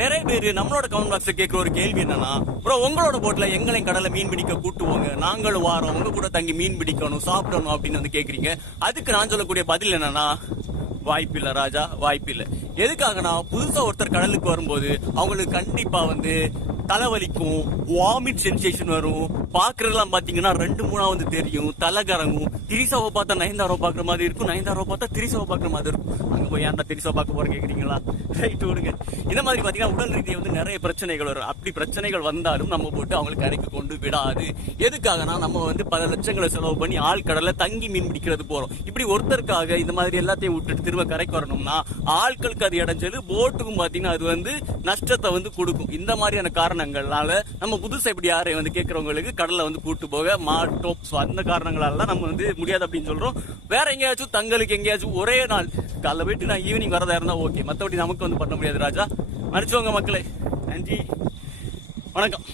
நிறைய பேர் நம்மளோட கமெண்ட் பாக்ஸ்ல கேட்குற ஒரு கேள்வி என்னன்னா ப்ரோ உங்களோட போட்ல எங்களையும் கடலை மீன் பிடிக்க கூட்டுவோங்க. நாங்களும் வாரோம். உங்க கூட தங்கி மீன் பிடிக்கணும் சாப்பிடணும் அப்படின்னு வந்து கேட்குறீங்க. அதுக்கு நான் சொல்லக்கூடிய பதில் என்னன்னா வாய்ப்பில்லை ராஜா வாய்ப்பில்லை. எதுக்காகனா புதுசா ஒருத்தர் கடலுக்கு வரும்போது அவங்களுக்கு கண்டிப்பா வந்து தலைவலிக்கும் வாமிட் சென்சேஷன் வரும். பாக்குறதெல்லாம் பாத்தீங்கன்னா ரெண்டு மூணா வந்து தெரியும். தலை கரங்கும் திரிசாவை பார்த்தா நயன்தாராவை பாக்குற மாதிரி இருக்கும். நயன்தாரோ பார்த்தா திரிசாவை பாக்குற மாதிரி இருக்கும். அங்க போய் ஏன்டா திரிசா பார்க்க போற கேக்குறீங்களா? ரைட் விடுங்க. இந்த மாதிரி பாத்தீங்கன்னா உடல் ரீதியாக வந்து நிறைய பிரச்சனைகள் வரும். அப்படி பிரச்சனைகள் வந்தாலும் நம்ம போட்டு அவங்களுக்கு கரைக்கு கொண்டு விடாது. எதுக்காகனா நம்ம வந்து பல லட்சங்களை செலவு பண்ணி ஆள் தங்கி மீன் பிடிக்கிறது போறோம். இப்படி ஒருத்தருக்காக இந்த மாதிரி எல்லாத்தையும் விட்டுட்டு திரும்ப கரைக்கு வரணும்னா ஆட்களுக்கு அது இடைஞ்சது போட்டுக்கும் பாத்தீங்கன்னா அது வந்து நஷ்டத்தை வந்து கொடுக்கும். இந்த மாதிரியான காரணம் காரணங்களால நம்ம புதுசா இப்படி யாரையும் வந்து கேட்கறவங்களுக்கு கடல்ல வந்து கூட்டு போக மாட்டோம் ஸோ அந்த காரணங்களால தான் நம்ம வந்து முடியாது அப்படின்னு சொல்றோம். வேற எங்கேயாச்சும் தங்களுக்கு எங்கேயாச்சும் ஒரே நாள் காலைல போயிட்டு நான் ஈவினிங் வரதா இருந்தா ஓகே மற்றபடி நமக்கு வந்து பண்ண முடியாது ராஜா. மன்னிச்சுவாங்க மக்களே. நன்றி. வணக்கம்.